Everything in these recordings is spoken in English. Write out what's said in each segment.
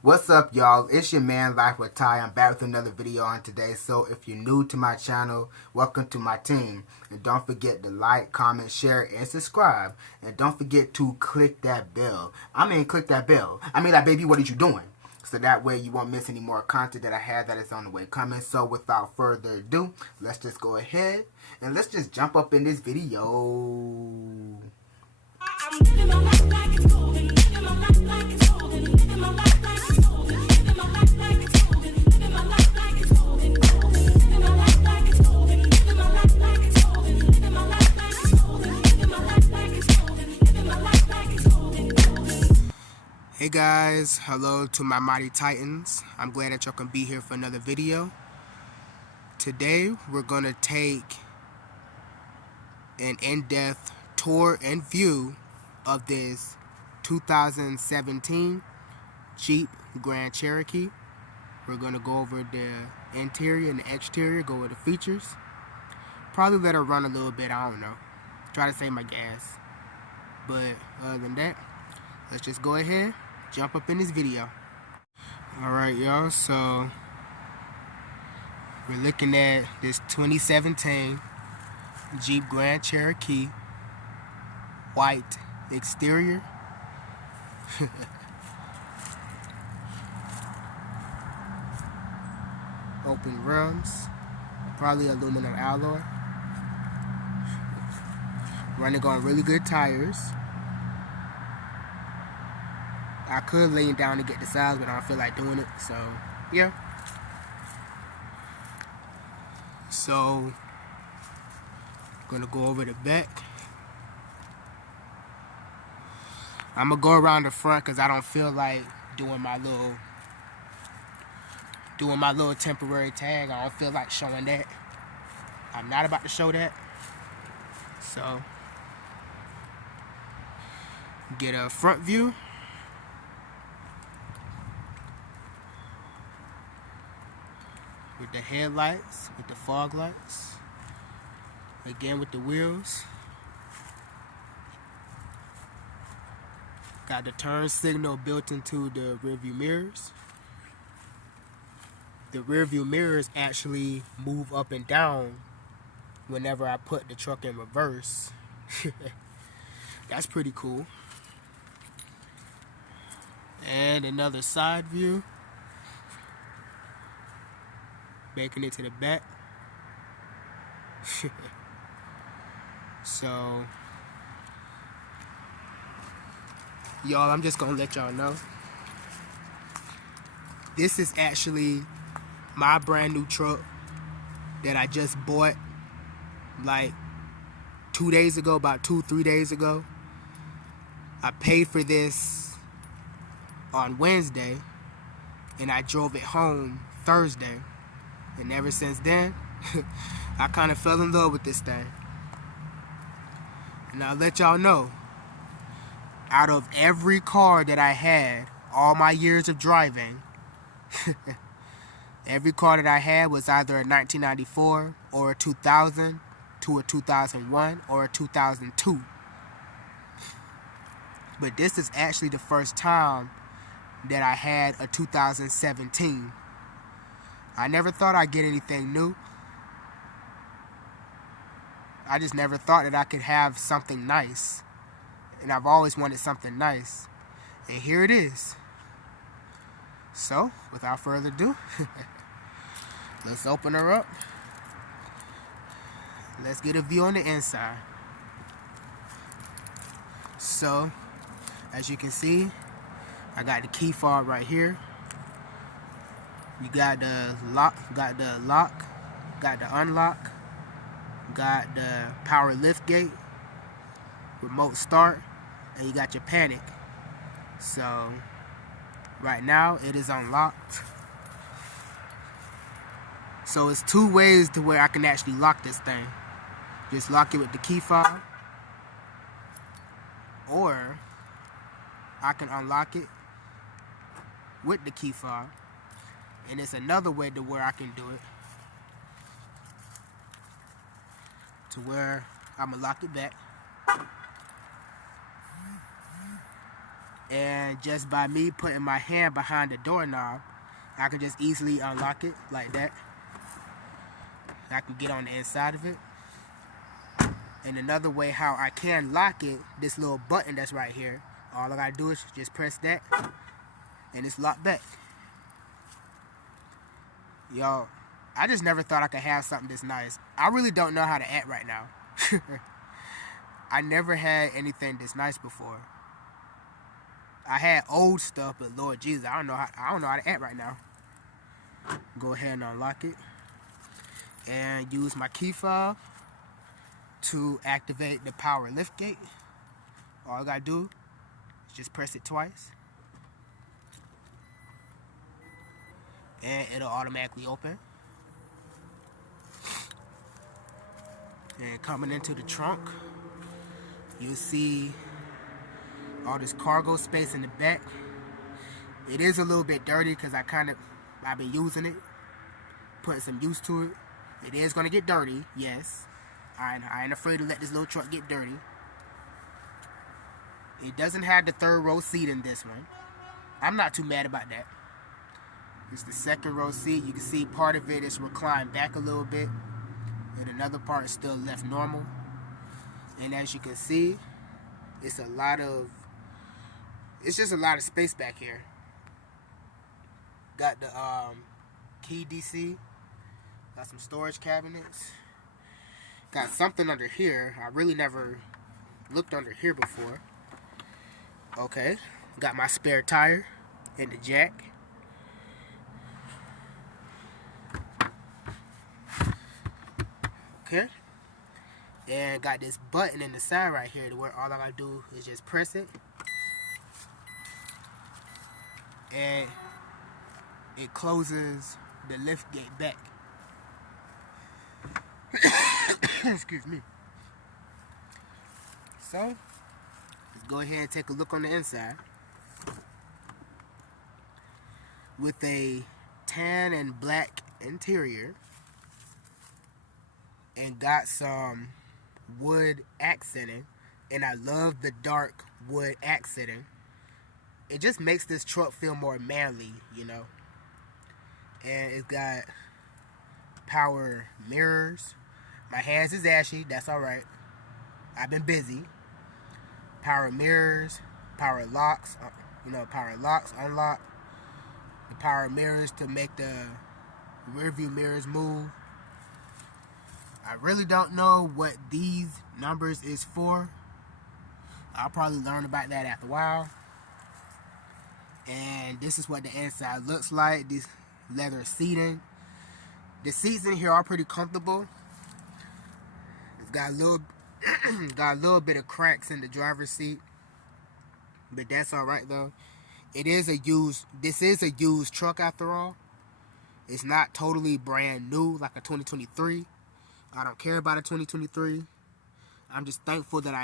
What's up, y'all? It's your man Life with Ty. I'm back with another video on today. So if you're new to my channel, welcome to my team. And don't forget to like, comment, share, and subscribe. And don't forget to click that bell. Click that bell. Like, baby, what are you doing? So that way you won't miss any more content that I have that is on the way coming. So without further ado, let's just go ahead and let's just jump up in this video. I'm living my life like it's golden, living my life like it's golden, living my life like it's golden, living my life like it's golden, living my life like it's golden, living my life like it's golden, living my life like it's golden, living my life like it's golden, living my life like it's golden, living my life like it's golden. Hey guys, hello to my Mighty Titans. I'm glad that y'all can be here for another video. Today we're gonna take an in-depth tour and view of this 2017 Jeep Grand Cherokee. We're going to go over the interior and the exterior, go over the features. Probably let her run a little bit, I don't know. Try to save my gas. But other than that, let's just go ahead, jump up in this video. Alright y'all, so we're looking at this 2017 Jeep Grand Cherokee white exterior. Open rims, probably aluminum alloy. Running on really good tires. I could lay it down to get the size, but I don't feel like doing it, so yeah. So gonna go over the back. I'm gonna go around the front because I don't feel like doing my little temporary tag. I don't feel like showing that. I'm not about to show that. So get a front view. With the headlights, with the fog lights. Again with the wheels. Got the turn signal built into the rear view mirrors. The rear view mirrors actually move up and down whenever I put the truck in reverse. That's pretty cool. And another side view. Making it to the back. So y'all, I'm just gonna let y'all know, this is actually my brand new truck that I just bought like 2 days ago, about 2-3 days ago. I paid for this on Wednesday and I drove it home Thursday, and ever since then I kind of fell in love with this thing. And I'll let y'all know, out of every car that I had, all my years of driving, every car that I had was either a 1994 or a 2000 to a 2001 or a 2002. But this is actually the first time that I had a 2017. I never thought I'd get anything new. I just never thought that I could have something nice. And I've always wanted something nice. And here it is. So, without further ado, let's open her up. Let's get a view on the inside. So, as you can see, I got the key fob right here. You got the lock, got the unlock, got the power lift gate, remote start, and you got your panic. So right now it is unlocked. So it's two ways to where I can actually lock this thing. Just lock it with the key fob, or I can unlock it with the key fob. And it's another way to where I can do it, to where I'm gonna lock it back. And just by me putting my hand behind the doorknob, I can just easily unlock it like that. I can get on the inside of it. And another way how I can lock it, this little button that's right here, all I gotta do is just press that and it's locked back. Yo, I just never thought I could have something this nice. I really don't know how to act right now. I never had anything this nice before. I had old stuff, but Lord Jesus, I don't know how to act right now. Go ahead and unlock it and use my key fob to activate the power lift gate. All I gotta do is just press it twice and it'll automatically open. And coming into the trunk, you'll see all this cargo space in the back. It is a little bit dirty because I've been using it, putting some use to it. It is gonna get dirty, yes. I ain't afraid to let this little truck get dirty. It doesn't have the third row seat in this one. I'm not too mad about that. It's the second row seat. You can see part of it is reclined back a little bit, and another part is still left normal. And as you can see, it's just a lot of space back here. Got the key DC. Got some storage cabinets. Got something under here. I really never looked under here before. Okay. Got my spare tire and the jack. Okay. And got this button in the side right here to where all I gotta do is just press it. And it closes the lift gate back. Excuse me. So, let's go ahead and take a look on the inside. With a tan and black interior. And got some wood accenting. And I love the dark wood accenting. It just makes this truck feel more manly, you know. And it's got power mirrors. My hands is ashy, that's alright. I've been busy. Power mirrors, power locks, power locks, unlock. The power mirrors to make the rear view mirrors move. I really don't know what these numbers is for. I'll probably learn about that after a while. And this is what the inside looks like. This leather seating. The seats in here are pretty comfortable. It's got a little bit of cracks in the driver's seat, but that's all right though. This is a used truck after all. It's not totally brand new like a 2023. I don't care about a 2023. I'm just thankful that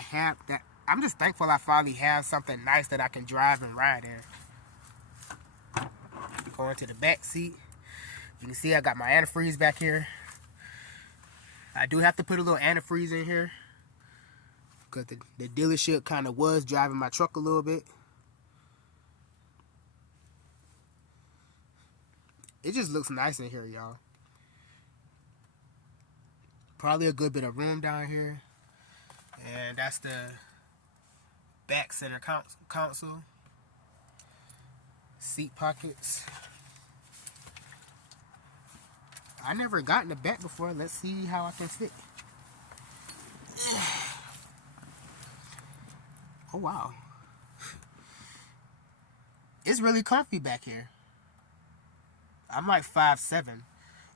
I'm just thankful I finally have something nice that I can drive and ride in. Going to the back seat. You can see I got my antifreeze back here. I do have to put a little antifreeze in here because the dealership kind of was driving my truck a little bit. It just looks nice in here, y'all. Probably a good bit of room down here. And that's the back center console. Seat pockets. I never got in the back before. Let's see how I can fit. Oh, wow. It's really comfy back here. I'm like 5'7".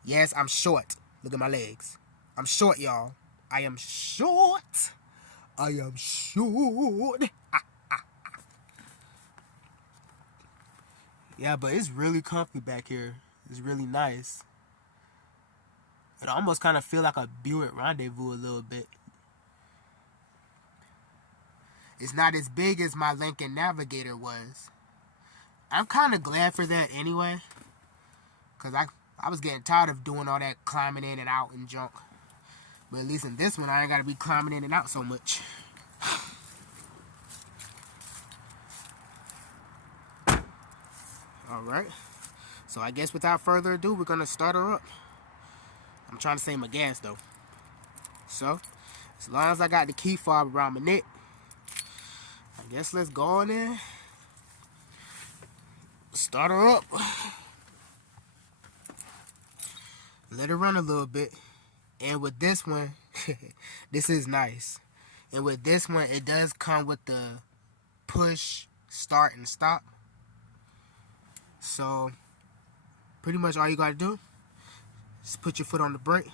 Yes, I'm short. Look at my legs. I'm short, y'all. I am short. I am short. Yeah, but it's really comfy back here. It's really nice. It almost kind of feel like a Buick Rendezvous a little bit. It's not as big as my Lincoln Navigator was. I'm kind of glad for that anyway. Because I was getting tired of doing all that climbing in and out and junk. But at least in this one, I ain't got to be climbing in and out so much. Alright. So I guess without further ado, we're going to start her up. I'm trying to save my gas though. So, as long as I got the key fob around my neck, I guess let's go on in. Start her up. Let her run a little bit. And with this one, this is nice. And with this one, it does come with the push, start, and stop. So, pretty much all you gotta do is put your foot on the brake,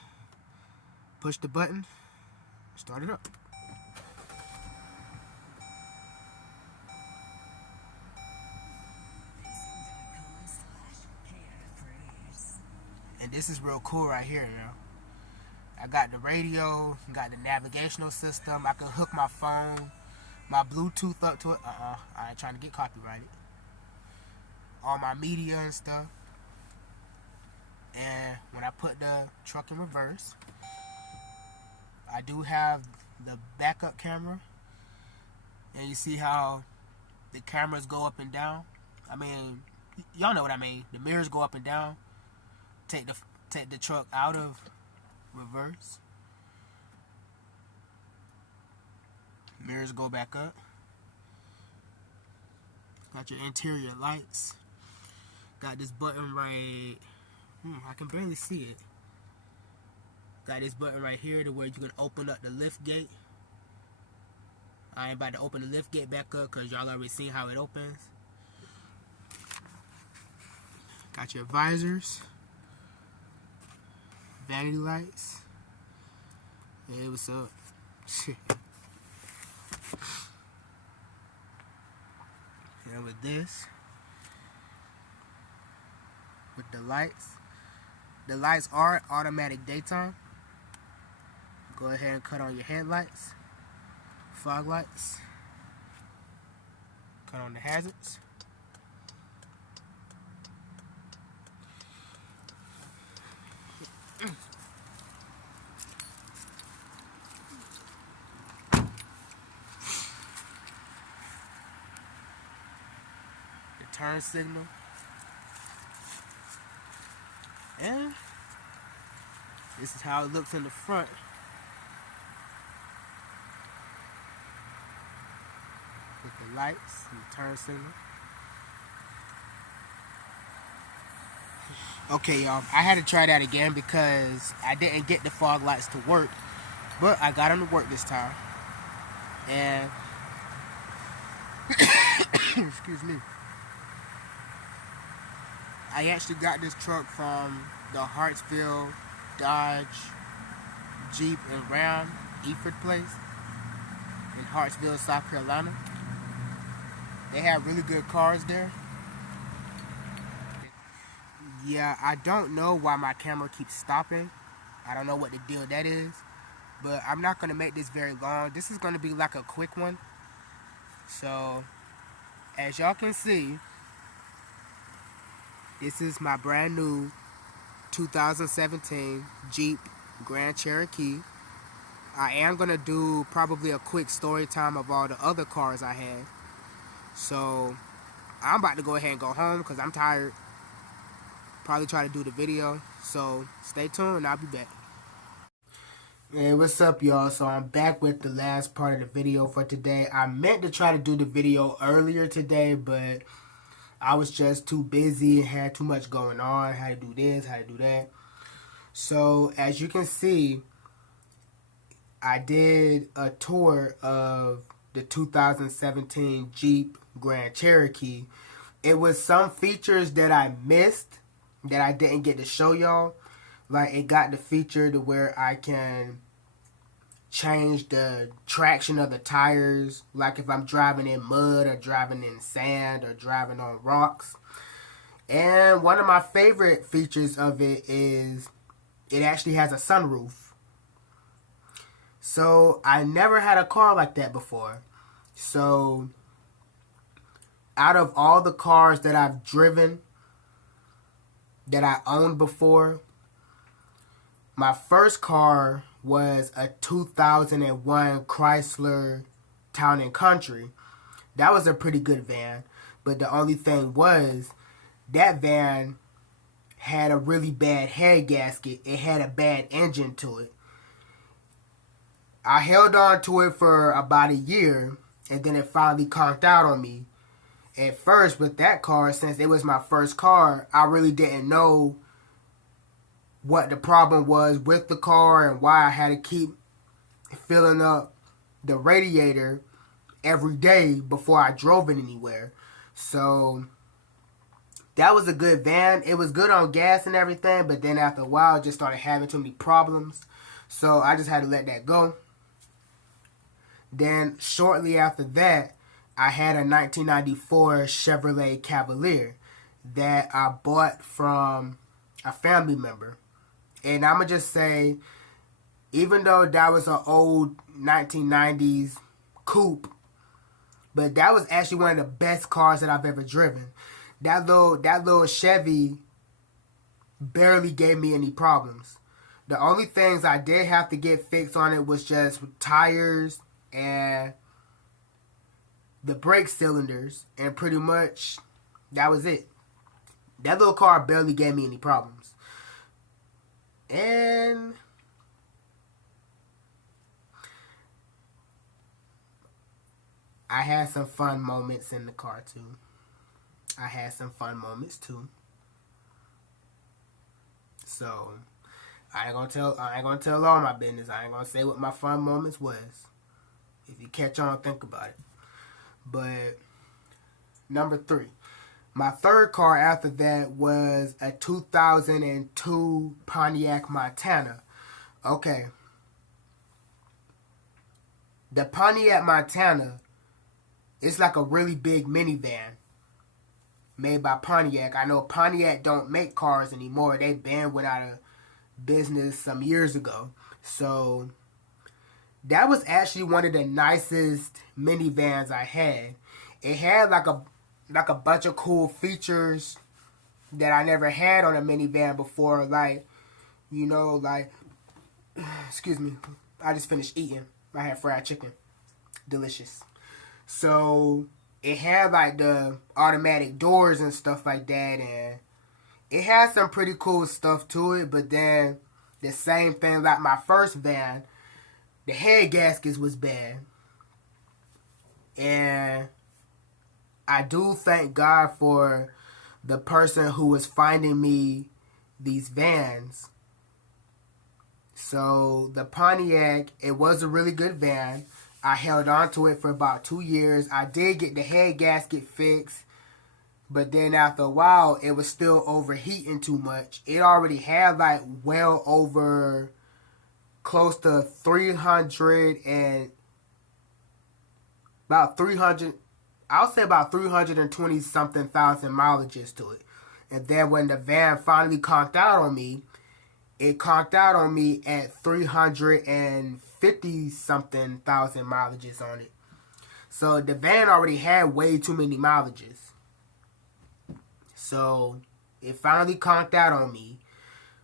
push the button, start it up. And this is real cool right here, you know. I got the radio, got the navigational system. I can hook my phone, my Bluetooth up to it. I ain't trying to get copyrighted. All my media and stuff. And when I put the truck in reverse, I do have the backup camera. And you see how the cameras go up and down? I mean, y'all know what I mean. The mirrors go up and down. Take the truck out of reverse. Mirrors go back up. Got your interior lights. Got this button right... I can barely see it. Got this button right here to where you can open up the lift gate. I ain't about to open the lift gate back up because y'all already seen how it opens. Got your visors. Vanity lights. Hey, what's up? And with this, with the lights are automatic daytime. Go ahead and cut on your headlights, fog lights, cut on the hazards. The turn signal. And this is how it looks in the front. With the lights and the turn signal. Okay, y'all, I had to try that again because I didn't get the fog lights to work, but I got them to work this time. And excuse me, I actually got this truck from the Hartsville Dodge Jeep and Ram Eford place in Hartsville, South Carolina. They have really good cars there. Yeah, I don't know why my camera keeps stopping. I don't know what the deal that is. But I'm not going to make this very long. This is going to be like a quick one. So, as y'all can see, this is my brand new 2017 Jeep Grand Cherokee. I am going to do probably a quick story time of all the other cars I had. So, I'm about to go ahead and go home because I'm tired. Probably try to do the video, so stay tuned and I'll be back. Hey, what's up, y'all? So I'm back with the last part of the video for today. I meant to try to do the video earlier today, but I was just too busy, had too much going on, had to do this, had to do that. So as you can see, I did a tour of the 2017 Jeep Grand Cherokee. It was some features that I missed that I didn't get to show y'all. Like, it got the feature to where I can change the traction of the tires. Like if I'm driving in mud or driving in sand or driving on rocks. And one of my favorite features of it is it actually has a sunroof. So I never had a car like that before. So out of all the cars that I've driven, that I owned before, my first car was a 2001 Chrysler Town & Country. That was a pretty good van, but the only thing was that van had a really bad head gasket. It had a bad engine to it. I held on to it for about a year, and then it finally conked out on me. At first, with that car, since it was my first car, I really didn't know what the problem was with the car and why I had to keep filling up the radiator every day before I drove it anywhere. So that was a good van. It was good on gas and everything, but then after a while, it just started having too many problems. So I just had to let that go. Then shortly after that, I had a 1994 Chevrolet Cavalier that I bought from a family member. And I'm going to just say, even though that was an old 1990s coupe, but that was actually one of the best cars that I've ever driven. That little Chevy barely gave me any problems. The only things I did have to get fixed on it was just tires and the brake cylinders, and pretty much that was it. That little car barely gave me any problems. And I had some fun moments in the car too. So I ain't gonna tell all my business. I ain't gonna say what my fun moments was. If you catch on, think about it. But number 3. My third car after that was a 2002 Pontiac Montana. Okay. The Pontiac Montana, it's like a really big minivan made by Pontiac. I know Pontiac don't make cars anymore. They went out of business some years ago. So that was actually one of the nicest minivans I had. It had like a bunch of cool features that I never had on a minivan before. Like, excuse me, I just finished eating. I had fried chicken. Delicious. So it had like the automatic doors and stuff like that, and it had some pretty cool stuff to it. But then the same thing like my first van, the head gaskets was bad. And I do thank God for the person who was finding me these vans. So the Pontiac, it was a really good van. I held on to it for about 2 years. I did get the head gasket fixed, but then after a while, it was still overheating too much. It already had like well over close to 300 and about 300, I'll say about 320 something thousand mileages to it. And then when the van finally conked out on me, it conked out on me at 350 something thousand mileages on it. So the van already had way too many mileages. So it finally conked out on me.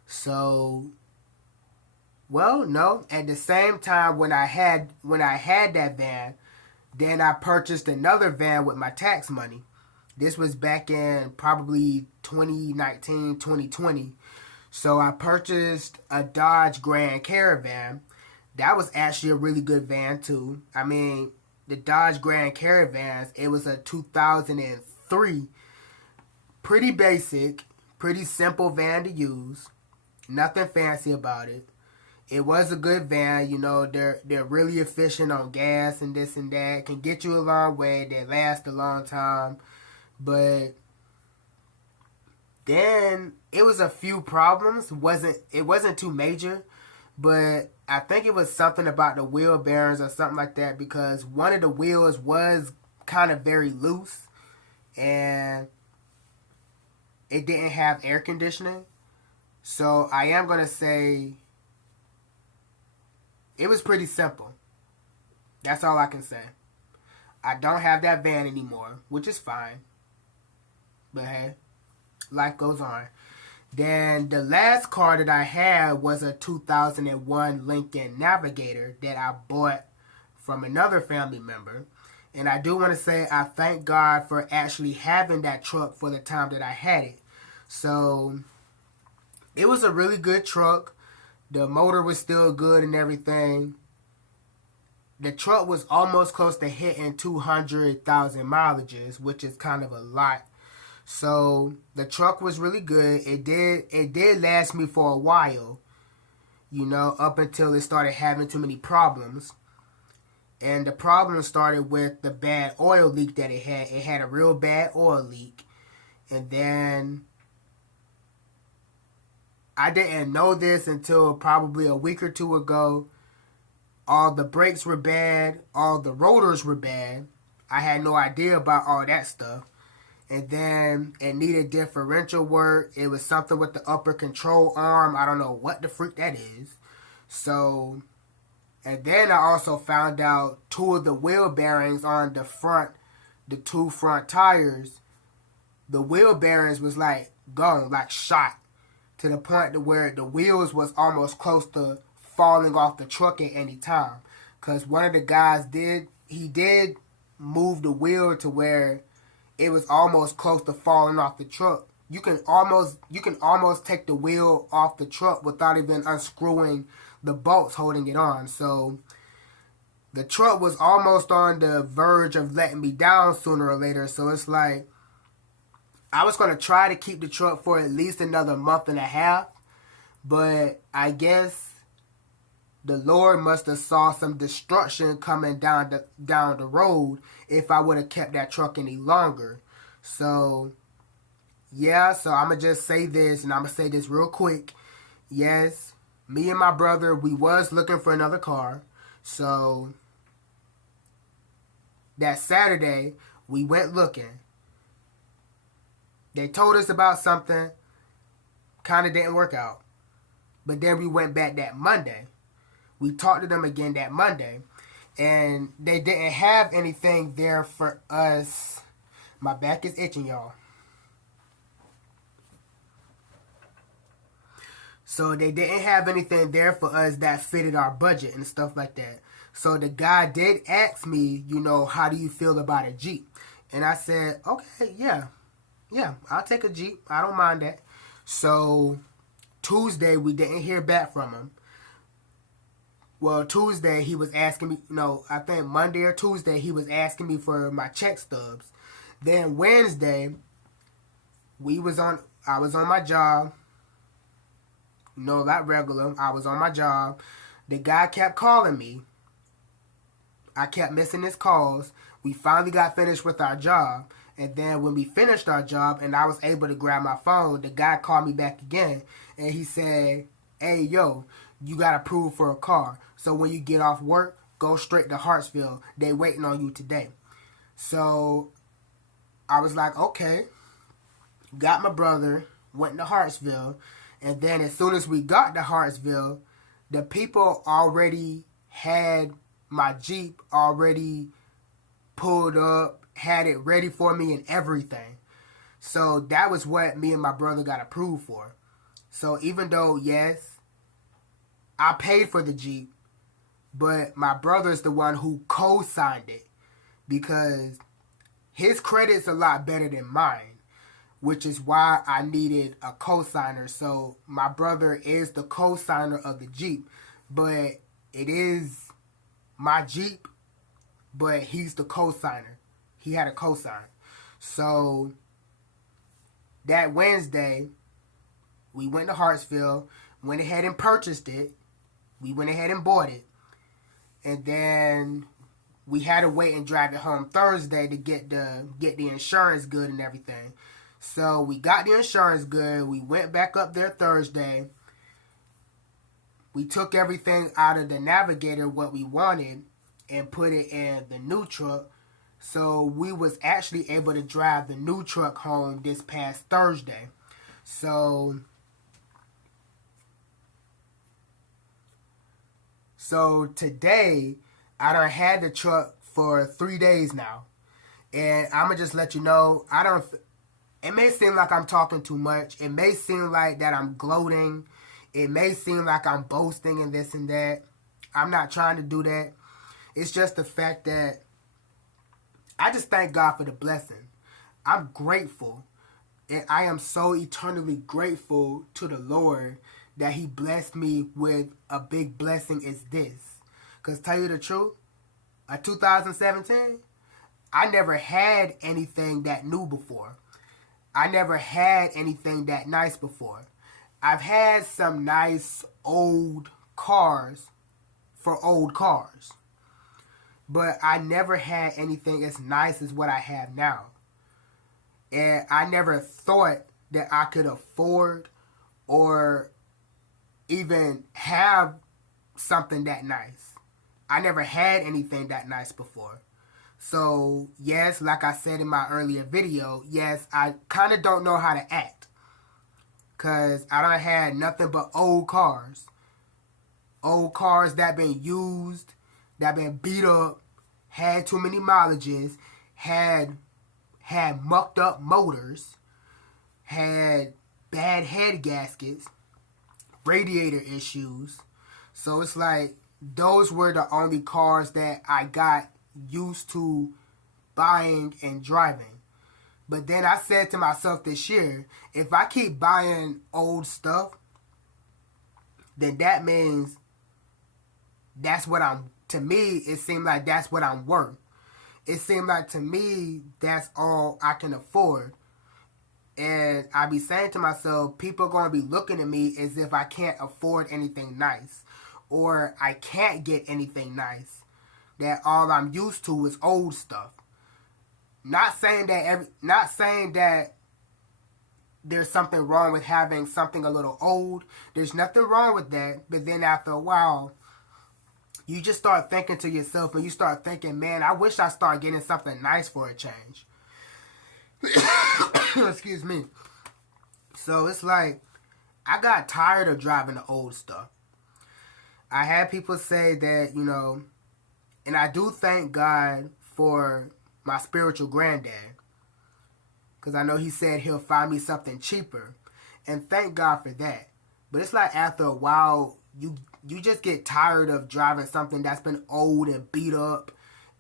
So, well, no. At the same time when I had that van, then I purchased another van with my tax money. This was back in probably 2019, 2020. So I purchased a Dodge Grand Caravan. That was actually a really good van too. I mean, the Dodge Grand Caravans, it was a 2003. Pretty basic, pretty simple van to use. Nothing fancy about it. It was a good van, they're really efficient on gas and this and that. Can get you a long way, they last a long time. But then it was a few problems. It wasn't too major, but I think it was something about the wheel bearings or something like that, because one of the wheels was kind of very loose and it didn't have air conditioning. So I am going to say it was pretty simple. That's all I can say. I don't have that van anymore, which is fine. But hey, life goes on. Then the last car that I had was a 2001 Lincoln Navigator that I bought from another family member. And I do want to say I thank God for actually having that truck for the time that I had it. So it was a really good truck. The motor was still good and everything. The truck was almost close to hitting 200,000 mileages, which is kind of a lot. So the truck was really good. It did last me for a while, up until it started having too many problems. And the problem started with the bad oil leak that it had. It had a real bad oil leak. And then I didn't know this until probably a week or two ago. All the brakes were bad. All the rotors were bad. I had no idea about all that stuff. And then it needed differential work. It was something with the upper control arm. I don't know what the freak that is. So, and then I also found out two of the wheel bearings on the two front tires, the wheel bearings was like gone, like shot, to the point to where the wheels was almost close to falling off the truck at any time. Because one of the guys did move the wheel to where it was almost close to falling off the truck. You can almost take the wheel off the truck without even unscrewing the bolts holding it on. So the truck was almost on the verge of letting me down sooner or later. So it's like I was going to try to keep the truck for at least another month and a half. But I guess the Lord must have saw some destruction coming down the road if I would have kept that truck any longer. So, yeah, so I'm going to just say this, and I'm going to say this real quick. Yes, me and my brother, we was looking for another car. So, that Saturday, we went looking. They told us about something, kind of didn't work out. But then we went back that Monday. We talked to them again that Monday, and they didn't have anything there for us. My back is itching, y'all. So they didn't have anything there for us that fitted our budget and stuff like that. So the guy did ask me, how do you feel about a Jeep? And I said, okay, yeah, I'll take a Jeep. I don't mind that. So Tuesday, we didn't hear back from him. Well, Tuesday, he was asking me, I think Monday or Tuesday, he was asking me for my check stubs. Then Wednesday, I was on my job. Not regular. I was on my job. The guy kept calling me. I kept missing his calls. We finally got finished with our job. And then when we finished our job and I was able to grab my phone, the guy called me back again. And he said, hey, yo, you got approved for a car. So when you get off work, go straight to Hartsville. They waiting on you today. So I was like, okay. Got my brother, went to Hartsville. And then as soon as we got to Hartsville, the people already had my Jeep already pulled up, had it ready for me and everything. So that was what me and my brother got approved for. So even though, yes, I paid for the Jeep, but my brother's the one who co-signed it because his credit's a lot better than mine, which is why I needed a co-signer. So my brother is the co-signer of the Jeep, but it is my Jeep, but he's the co-signer. He had a co-sign. So that Wednesday, we went to Hartsville, went ahead and purchased it. We went ahead and bought it. And then we had to wait and drive it home Thursday to get the insurance good and everything. So we got the insurance good. We went back up there Thursday. We took everything out of the Navigator, what we wanted, and put it in the new truck. So we was actually able to drive the new truck home this past Thursday. So today, I done had the truck for 3 days now. And I'm going to just let you know, it may seem like I'm talking too much. It may seem like that I'm gloating. It may seem like I'm boasting and this and that. I'm not trying to do that. It's just the fact that I just thank God for the blessing. I'm grateful. And I am so eternally grateful to the Lord that He blessed me with a big blessing as this. Because tell you the truth, 2017, I never had anything that new before. I never had anything that nice before. I've had some nice old cars for old cars. But I never had anything as nice as what I have now. And I never thought that I could afford or even have something that nice. I never had anything that nice before. So, yes, like I said in my earlier video, yes, I kind of don't know how to act. Because I done had nothing but old cars. Old cars that been used, that been beat up, had too many mileages, had mucked up motors, had bad head gaskets, radiator issues. So it's like those were the only cars that I got used to buying and driving. But then I said to myself this year, if I keep buying old stuff, then that means that's what to me, it seemed like that's what I'm worth. It seemed like to me, that's all I can afford. And I be saying to myself, people are going to be looking at me as if I can't afford anything nice. Or I can't get anything nice. That all I'm used to is old stuff. Not saying that there's something wrong with having something a little old. There's nothing wrong with that. But then after a while, you just start thinking to yourself and you start thinking, man, I wish I started getting something nice for a change. Excuse me. So it's like, I got tired of driving the old stuff. I had people say that, you know, and I do thank God for my spiritual granddad. Because I know he said he'll find me something cheaper. And thank God for that. But it's like after a while, you just get tired of driving something that's been old and beat up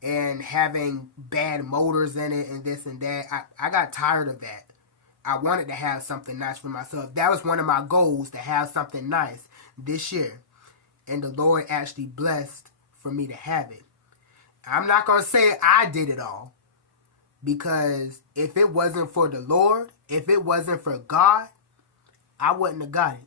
and having bad motors in it and this and that. I got tired of that. I wanted to have something nice for myself. That was one of my goals, to have something nice this year. And the Lord actually blessed for me to have it. I'm not going to say I did it all. Because if it wasn't for the Lord, if it wasn't for God, I wouldn't have got it.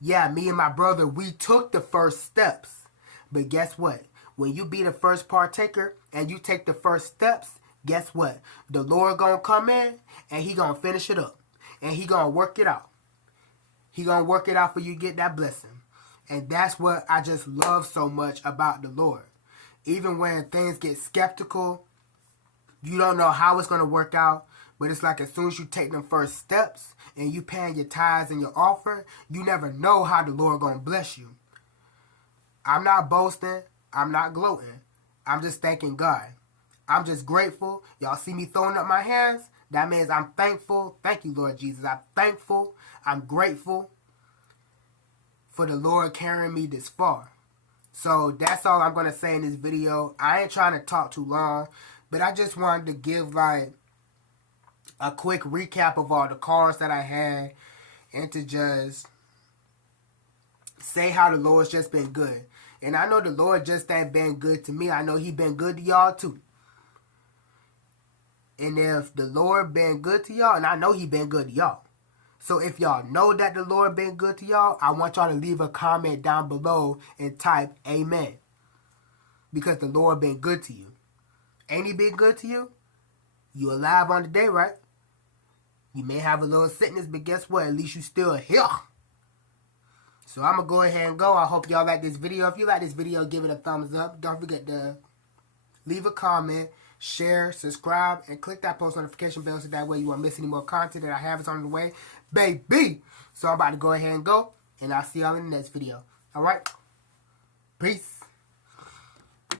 Yeah, me and my brother, we took the first steps. But guess what? When you be the first partaker and you take the first steps, guess what? The Lord gonna come in and He gonna finish it up. And He gonna work it out. He gonna work it out for you to get that blessing. And that's what I just love so much about the Lord. Even when things get skeptical, you don't know how it's gonna work out. But it's like as soon as you take them first steps and you paying your tithes and your offering, you never know how the Lord gonna bless you. I'm not boasting. I'm not gloating. I'm just thanking God. I'm just grateful. Y'all see me throwing up my hands? That means I'm thankful. Thank you, Lord Jesus. I'm thankful. I'm grateful for the Lord carrying me this far. So that's all I'm going to say in this video. I ain't trying to talk too long, but I just wanted to give like a quick recap of all the cars that I had and to just say how the Lord's just been good. And I know the Lord just ain't been good to me. I know He been good to y'all too. And if the Lord been good to y'all, and I know He been good to y'all. So if y'all know that the Lord been good to y'all, I want y'all to leave a comment down below and type amen. Because the Lord been good to you. Ain't He been good to you? You alive on the day, right? You may have a little sickness, but guess what? At least you still here. So I'm going to go ahead and go. I hope y'all like this video. If you like this video, give it a thumbs up. Don't forget to leave a comment, share, subscribe, and click that post notification bell so that way you won't miss any more content that I have is on the way. Baby! So I'm about to go ahead and go, and I'll see y'all in the next video. Alright? Peace.